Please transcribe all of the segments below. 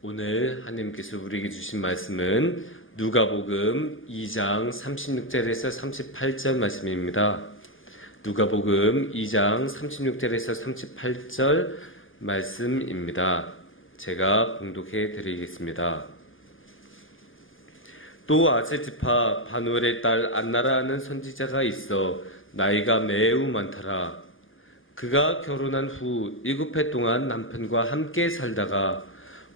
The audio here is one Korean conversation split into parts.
오늘 하나님께서 우리에게 주신 말씀은 누가복음 2장 36절에서 38절 말씀입니다. 누가복음 2장 36절에서 38절 말씀입니다. 제가 봉독해 드리겠습니다. 또 아셀지파 바누엘의 딸 안나라는 선지자가 있어 나이가 매우 많더라. 그가 결혼한 후 7해 동안 남편과 함께 살다가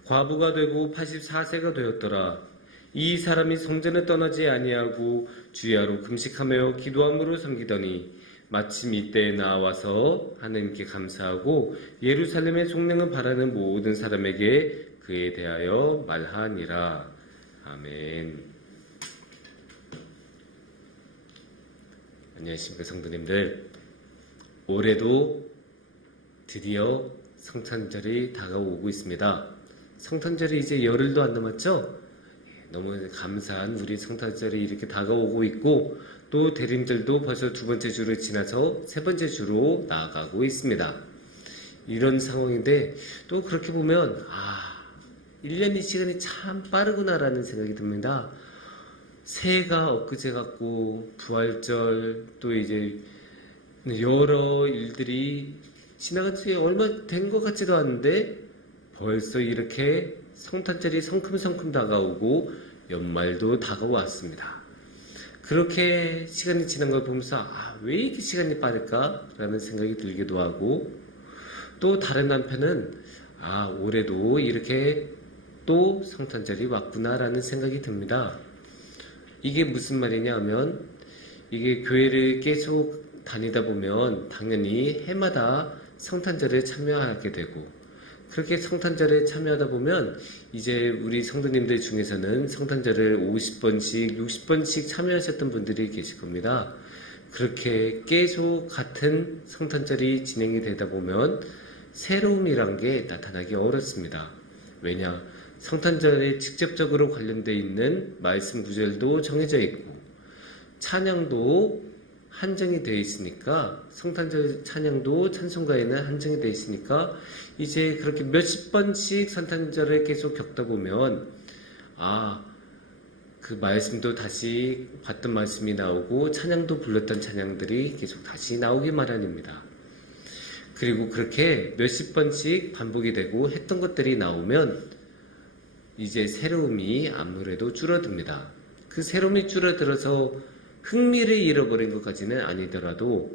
과부가 되고 84세가 되었더라. 이 사람이 성전을 떠나지 아니하고 주야로 금식하며 기도함으로 섬기더니 마침 이때에 나와서 하나님께 감사하고 예루살렘의 속량을 바라는 모든 사람에게 그에 대하여 말하니라. 아멘. 안녕하십니까 성도님들. 올해도 드디어 성탄절이 다가오고 있습니다. 성탄절이 이제 열흘도 안 남았죠? 너무 감사한 우리 성탄절이 이렇게 다가오고 있고, 또 대림절도 벌써 두 번째 주를 지나서 세 번째 주로 나아가고 있습니다. 이런 상황인데 또 그렇게 보면 1년이 시간이 참 빠르구나라는 생각이 듭니다. 새해가 엊그제 같고 부활절 또 이제 여러 일들이 지나간 지 얼마 된 것 같지도 않은데 벌써 이렇게 성탄절이 성큼성큼 다가오고 연말도 다가왔습니다. 그렇게 시간이 지난 걸 보면서 왜 이렇게 시간이 빠를까? 라는 생각이 들기도 하고, 또 다른 한편은 올해도 이렇게 또 성탄절이 왔구나 라는 생각이 듭니다. 이게 무슨 말이냐 하면, 이게 교회를 계속 다니다 보면 당연히 해마다 성탄절에 참여하게 되고, 그렇게 성탄절에 참여하다 보면 이제 우리 성도님들 중에서는 성탄절을 50번씩 60번씩 참여하셨던 분들이 계실 겁니다. 그렇게 계속 같은 성탄절이 진행이 되다 보면 새로움이란 게 나타나기 어렵습니다. 왜냐? 성탄절에 직접적으로 관련되어 있는 말씀 구절도 정해져 있고 찬양도 한정이 되어 있으니까, 성탄절 찬양도 찬송가에는 한정이 되어 있으니까 이제 그렇게 몇십 번씩 성탄절을 계속 겪다 보면 그 말씀도 다시 봤던 말씀이 나오고 찬양도 불렀던 찬양들이 계속 다시 나오기 마련입니다. 그리고 그렇게 몇십 번씩 반복이 되고 했던 것들이 나오면 이제 새로움이 아무래도 줄어듭니다. 그 새로움이 줄어들어서 흥미를 잃어버린 것까지는 아니더라도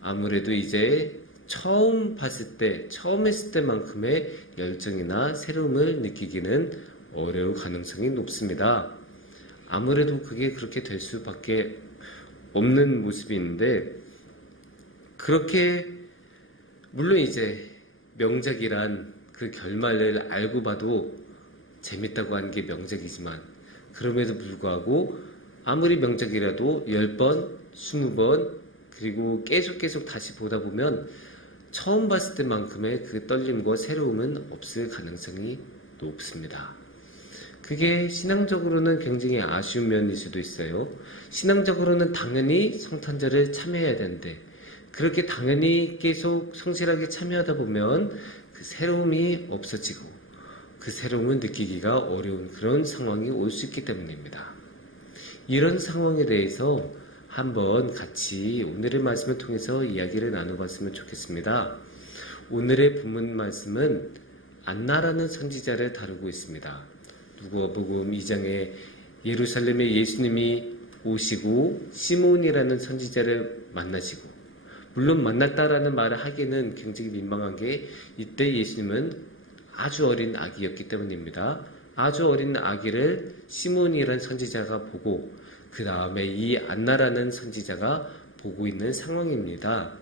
아무래도 이제 처음 했을 때만큼의 열정이나 새로움을 느끼기는 어려울 가능성이 높습니다. 아무래도 그게 그렇게 될 수밖에 없는 모습이 있는데, 그렇게 물론 이제 명작이란 그 결말을 알고 봐도 재밌다고 하는 게 명작이지만, 그럼에도 불구하고 아무리 명작이라도 10번, 20번 그리고 계속 다시 보다 보면 처음 봤을 때만큼의 그 떨림과 새로움은 없을 가능성이 높습니다. 그게 신앙적으로는 굉장히 아쉬운 면일 수도 있어요. 신앙적으로는 당연히 성탄절을 참여해야 되는데, 그렇게 당연히 계속 성실하게 참여하다 보면 그 새로움이 없어지고 그 새로움을 느끼기가 어려운 그런 상황이 올 수 있기 때문입니다. 이런 상황에 대해서 한번 같이 오늘의 말씀을 통해서 이야기를 나눠봤으면 좋겠습니다. 오늘의 본문 말씀은 안나라는 선지자를 다루고 있습니다. 누가복음 2장에 예루살렘에 예수님이 오시고 시몬이라는 선지자를 만나시고, 물론 만났다라는 말을 하기에는 굉장히 민망한 게, 이때 예수님은 아주 어린 아기였기 때문입니다. 아주 어린 아기를 시몬이라는 선지자가 보고 그 다음에 이 안나라는 선지자가 보고 있는 상황입니다.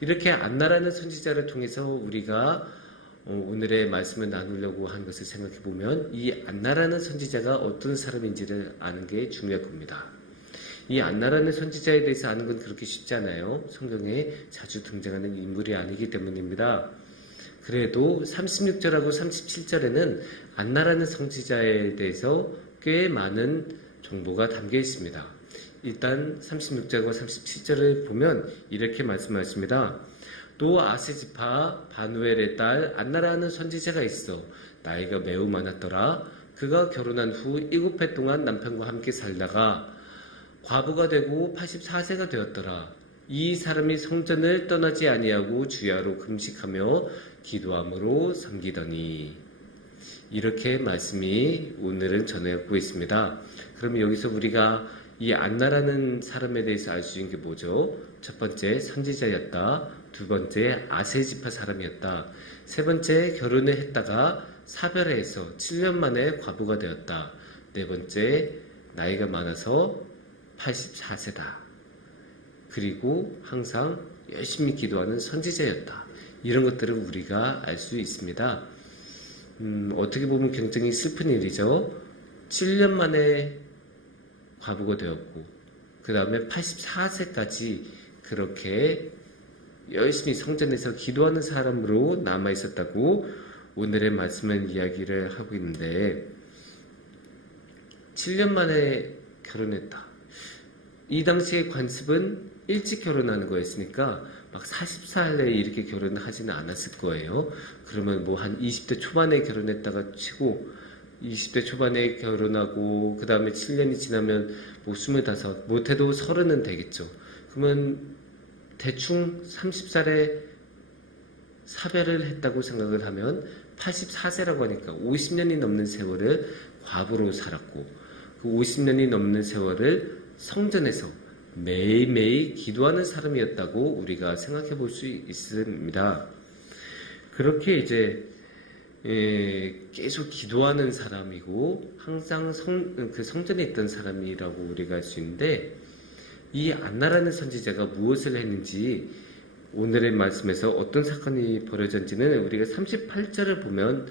이렇게 안나라는 선지자를 통해서 우리가 오늘의 말씀을 나누려고 한 것을 생각해 보면, 이 안나라는 선지자가 어떤 사람인지를 아는 게 중요할 겁니다. 이 안나라는 선지자에 대해서 아는 건 그렇게 쉽지 않아요. 성경에 자주 등장하는 인물이 아니기 때문입니다. 그래도 36절하고 37절에는 안나라는 선지자에 대해서 꽤 많은 정보가 담겨 있습니다. 일단 36절과 37절을 보면 이렇게 말씀하십니다. 또 아세지파 바누엘의 딸 안나라는 선지자가 있어. 나이가 매우 많았더라. 그가 결혼한 후 7해 동안 남편과 함께 살다가 과부가 되고 84세가 되었더라. 이 사람이 성전을 떠나지 아니하고 주야로 금식하며 기도함으로 섬기더니. 이렇게 말씀이 오늘은 전해오고 있습니다. 그럼 여기서 우리가 이 안나라는 사람에 대해서 알 수 있는 게 뭐죠? 첫 번째 선지자였다. 두 번째 아세지파 사람이었다. 세 번째 결혼을 했다가 사별해서 7년 만에 과부가 되었다. 네 번째 나이가 많아서 84세다. 그리고 항상 열심히 기도하는 선지자였다. 이런 것들을 우리가 알 수 있습니다. 어떻게 보면 굉장히 슬픈 일이죠. 7년 만에 과부가 되었고 그 다음에 84세까지 그렇게 열심히 성전에서 기도하는 사람으로 남아있었다고 오늘의 말씀은 이야기를 하고 있는데 7년 만에 결혼했다. 이 당시의 관습은 일찍 결혼하는 거였으니까 막 40살에 이렇게 결혼을 하지는 않았을 거예요. 그러면 뭐 한 20대 초반에 결혼했다가 치고 20대 초반에 결혼하고 그 다음에 7년이 지나면 뭐 25, 못해도 30은 되겠죠. 그러면 대충 30살에 사별을 했다고 생각을 하면 84세라고 하니까 50년이 넘는 세월을 과부로 살았고 그 50년이 넘는 세월을 성전에서 매일매일 기도하는 사람이었다고 우리가 생각해 볼 수 있습니다. 그렇게 이제 계속 기도하는 사람이고 항상 성전에 있던 사람이라고 우리가 알 수 있는데 이 안나라는 선지자가 무엇을 했는지 오늘의 말씀에서 어떤 사건이 벌어졌는지는 우리가 38절을 보면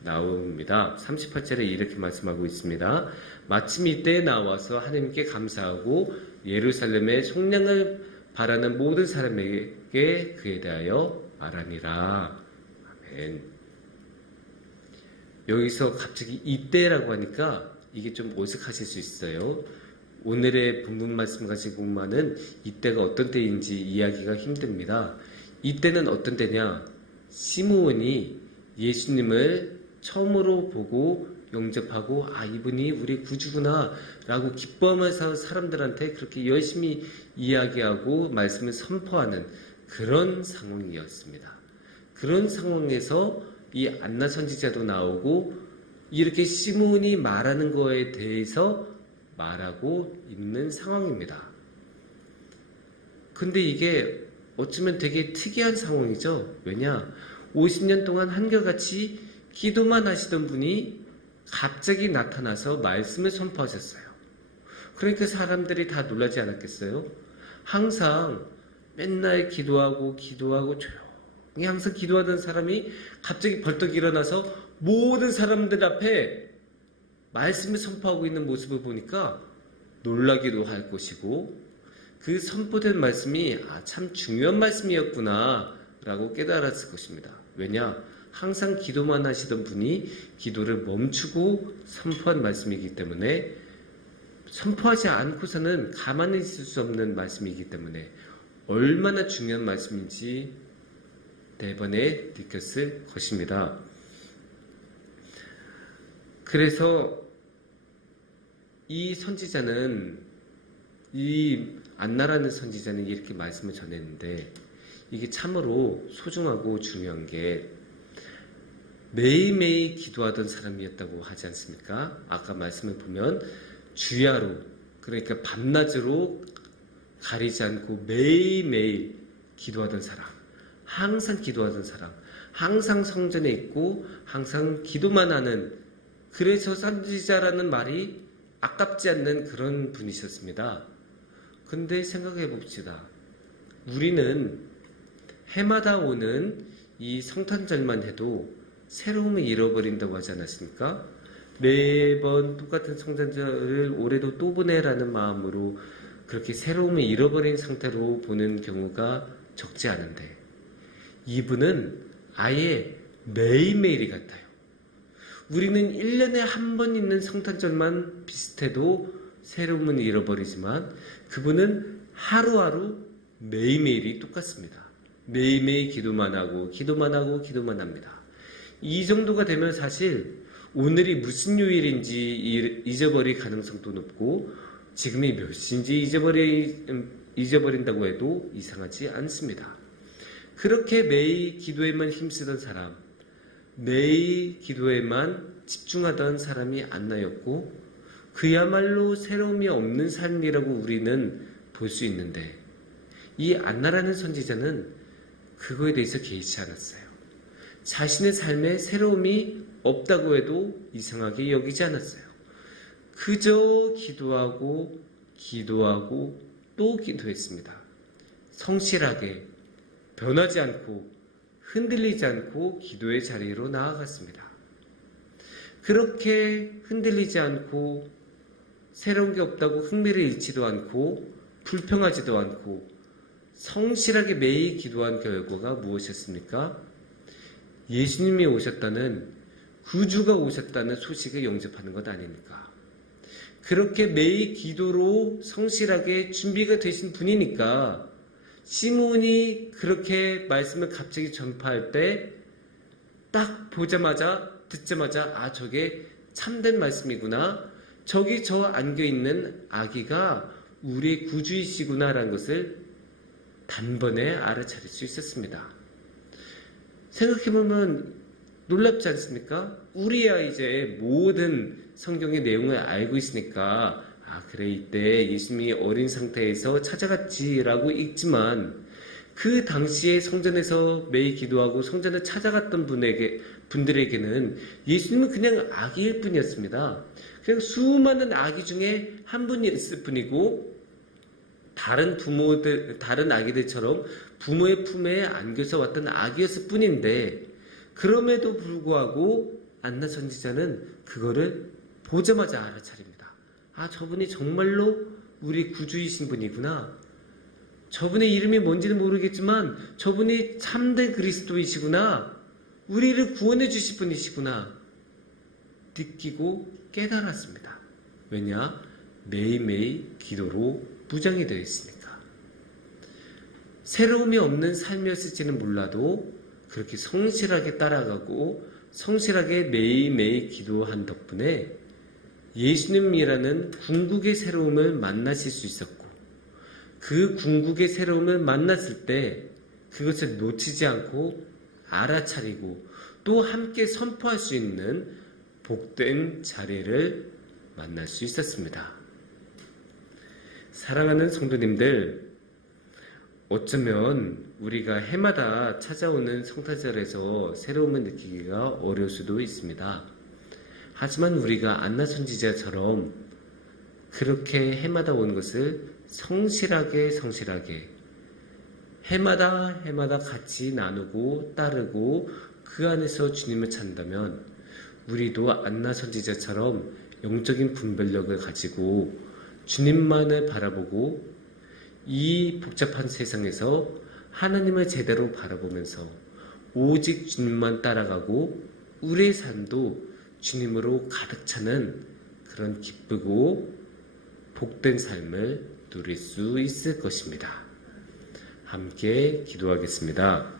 나옵니다. 38절에 이렇게 말씀하고 있습니다. 마침 이때에 나와서 하나님께 감사하고 예루살렘의 속량을 바라는 모든 사람에게 그에 대하여 말하니라. 아멘. 여기서 갑자기 이때라고 하니까 이게 좀 어색하실 수 있어요. 오늘의 본문 말씀 가지고만은 이때가 어떤 때인지 이야기가 힘듭니다. 이때는 어떤 때냐? 시므온이 예수님을 처음으로 보고 영접하고 이분이 우리 구주구나 라고 기뻐하면서 사람들한테 그렇게 열심히 이야기하고 말씀을 선포하는 그런 상황이었습니다. 그런 상황에서 이 안나 선지자도 나오고 이렇게 시므온이 말하는 거에 대해서 말하고 있는 상황입니다. 근데 이게 어쩌면 되게 특이한 상황이죠. 왜냐? 50년 동안 한결같이 기도만 하시던 분이 갑자기 나타나서 말씀을 선포하셨어요. 그러니까 사람들이 다 놀라지 않았겠어요? 항상 맨날 기도하고 조용히 항상 기도하던 사람이 갑자기 벌떡 일어나서 모든 사람들 앞에 말씀을 선포하고 있는 모습을 보니까 놀라기도 할 것이고 그 선포된 말씀이 참 중요한 말씀이었구나 라고 깨달았을 것입니다. 왜냐? 항상 기도만 하시던 분이 기도를 멈추고 선포한 말씀이기 때문에 선포하지 않고서는 가만히 있을 수 없는 말씀이기 때문에 얼마나 중요한 말씀인지 대번에 느꼈을 것입니다. 그래서 이 선지자는 이 안나라는 선지자는 이렇게 말씀을 전했는데 이게 참으로 소중하고 중요한 게 매일매일 기도하던 사람이었다고 하지 않습니까? 아까 말씀을 보면 주야로 그러니까 밤낮으로 가리지 않고 매일매일 기도하던 사람 항상 기도하던 사람 항상 성전에 있고 항상 기도만 하는 그래서 선지자라는 말이 아깝지 않는 그런 분이셨습니다. 근데 생각해 봅시다. 우리는 해마다 오는 이 성탄절만 해도 새로움을 잃어버린다고 하지 않았습니까? 매번 똑같은 성탄절을 올해도 또 보내라는 마음으로 그렇게 새로움을 잃어버린 상태로 보는 경우가 적지 않은데 이분은 아예 매일매일이 같아요. 우리는 1년에 한 번 있는 성탄절만 비슷해도 새로움은 잃어버리지만 그분은 하루하루 매일매일이 똑같습니다. 매일매일 기도만 하고 기도만 하고 기도만 합니다. 이 정도가 되면 사실 오늘이 무슨 요일인지 잊어버릴 가능성도 높고 지금이 몇 시인지 잊어버린다고 해도 이상하지 않습니다. 그렇게 매일 기도에만 힘쓰던 사람, 매일 기도에만 집중하던 사람이 안나였고 그야말로 새로움이 없는 삶이라고 우리는 볼 수 있는데 이 안나라는 선지자는 그거에 대해서 개의치 않았어요. 자신의 삶에 새로움이 없다고 해도 이상하게 여기지 않았어요. 그저 기도하고 기도하고 또 기도했습니다. 성실하게 변하지 않고 흔들리지 않고 기도의 자리로 나아갔습니다. 그렇게 흔들리지 않고 새로운 게 없다고 흥미를 잃지도 않고 불평하지도 않고 성실하게 매일 기도한 결과가 무엇이었습니까? 예수님이 오셨다는 구주가 오셨다는 소식을 영접하는 것 아닙니까? 그렇게 매일 기도로 성실하게 준비가 되신 분이니까 시몬이 그렇게 말씀을 갑자기 전파할 때 딱 보자마자 듣자마자 아 저게 참된 말씀이구나 저기 저 안겨있는 아기가 우리의 구주이시구나라는 것을 단번에 알아차릴 수 있었습니다. 생각해보면 놀랍지 않습니까? 우리야 이제 모든 성경의 내용을 알고 있으니까 아 그래 이때 예수님이 어린 상태에서 찾아갔지라고 읽지만 그 당시에 성전에서 매일 기도하고 성전을 찾아갔던 분들에게는 예수님은 그냥 아기일 뿐이었습니다. 그냥 수많은 아기 중에 한 분이었을 뿐이고 다른 아기들처럼 부모의 품에 안겨서 왔던 아기였을 뿐인데 그럼에도 불구하고 안나 선지자는 그거를 보자마자 알아차립니다. 아 저분이 정말로 우리 구주이신 분이구나. 저분의 이름이 뭔지는 모르겠지만 저분이 참된 그리스도이시구나. 우리를 구원해 주실 분이시구나. 느끼고 깨달았습니다. 왜냐? 매일매일 기도로 무장이 되어 있으니까. 새로움이 없는 삶이었을지는 몰라도 그렇게 성실하게 따라가고 성실하게 매일매일 기도한 덕분에 예수님이라는 궁극의 새로움을 만나실 수 있었고 그 궁극의 새로움을 만났을 때 그것을 놓치지 않고 알아차리고 또 함께 선포할 수 있는 복된 자리를 만날 수 있었습니다. 사랑하는 성도님들, 어쩌면 우리가 해마다 찾아오는 성탄절에서 새로움을 느끼기가 어려울 수도 있습니다. 하지만 우리가 안나 선지자처럼 그렇게 해마다 온 것을 성실하게 해마다 같이 나누고 따르고 그 안에서 주님을 찾는다면 우리도 안나 선지자처럼 영적인 분별력을 가지고 주님만을 바라보고 이 복잡한 세상에서 하나님을 제대로 바라보면서 오직 주님만 따라가고 우리의 삶도 주님으로 가득 차는 그런 기쁘고 복된 삶을 누릴 수 있을 것입니다. 함께 기도하겠습니다.